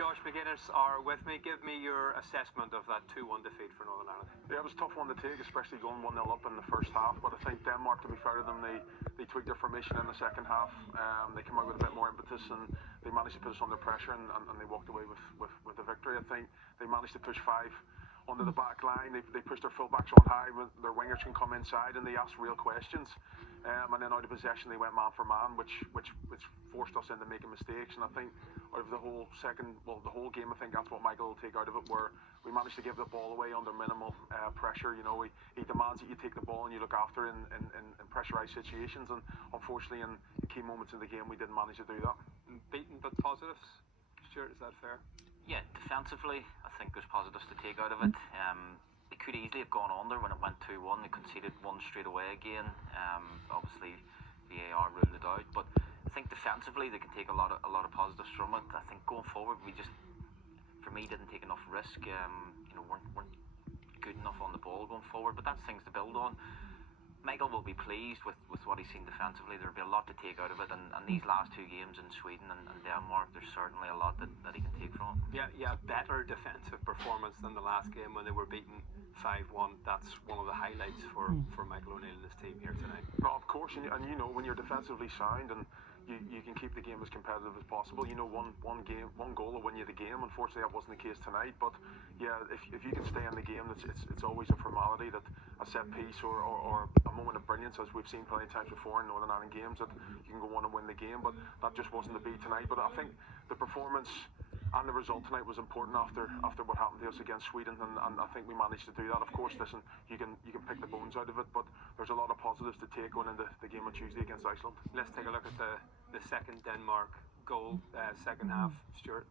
Josh McGuinness are with me. Give me your assessment of that 2-1 defeat for Northern Ireland. Yeah, it was a tough one to take, especially going 1-0 up in the first half. But I think Denmark, to be fair to them, they tweaked their formation in the second half. They came out with a bit more impetus and they managed to put us under pressure and they walked away with the victory. I think they managed to push 5 onto the back line. They pushed their fullbacks on high. Their wingers can come inside and they asked real questions. And then out of possession they went man for man, which forced us into making mistakes. And I think out of the whole game, I think that's what Michael will take out of it, where we managed to give the ball away under minimal pressure. You know, he demands that you take the ball and you look after in pressurised situations, and unfortunately in key moments in the game we didn't manage to do that. Beaten but positives, Stuart, is that fair? Yeah, defensively I think there's positives to take out of it. They could easily have gone under when it went 2-1. They conceded one straight away again. Obviously VAR ruled it out, but I think defensively they can take a lot of positives from it. I think going forward we just, for me, didn't take enough risk. Weren't good enough on the ball going forward, but that's things to build on. Michael will be pleased with what he's seen defensively. There'll be a lot to take out of it, and these last 2 games in Sweden and Denmark, there's certainly a lot that he can take from it. Yeah, better defensive performance than the last game when they were beaten 5-1. That's one of the highlights for Michael O'Neill and his team here tonight. No, of course, and you know, when you're defensively sound and you can keep the game as competitive as possible. You know, one goal will win you the game. Unfortunately, that wasn't the case tonight. But yeah, if you can stay in the game, it's always a formality that a set piece or a moment of brilliance, as we've seen plenty of times before in Northern Ireland games, that you can go on and win the game. But that just wasn't to be tonight. But I think the performance and the result tonight was important after what happened to us against Sweden, and I think we managed to do that. Of course, listen, you can pick the bones out of it, but there's a lot of positives to take going into the game on Tuesday against Iceland. Let's take a look at the second Denmark goal, second half, Stuart.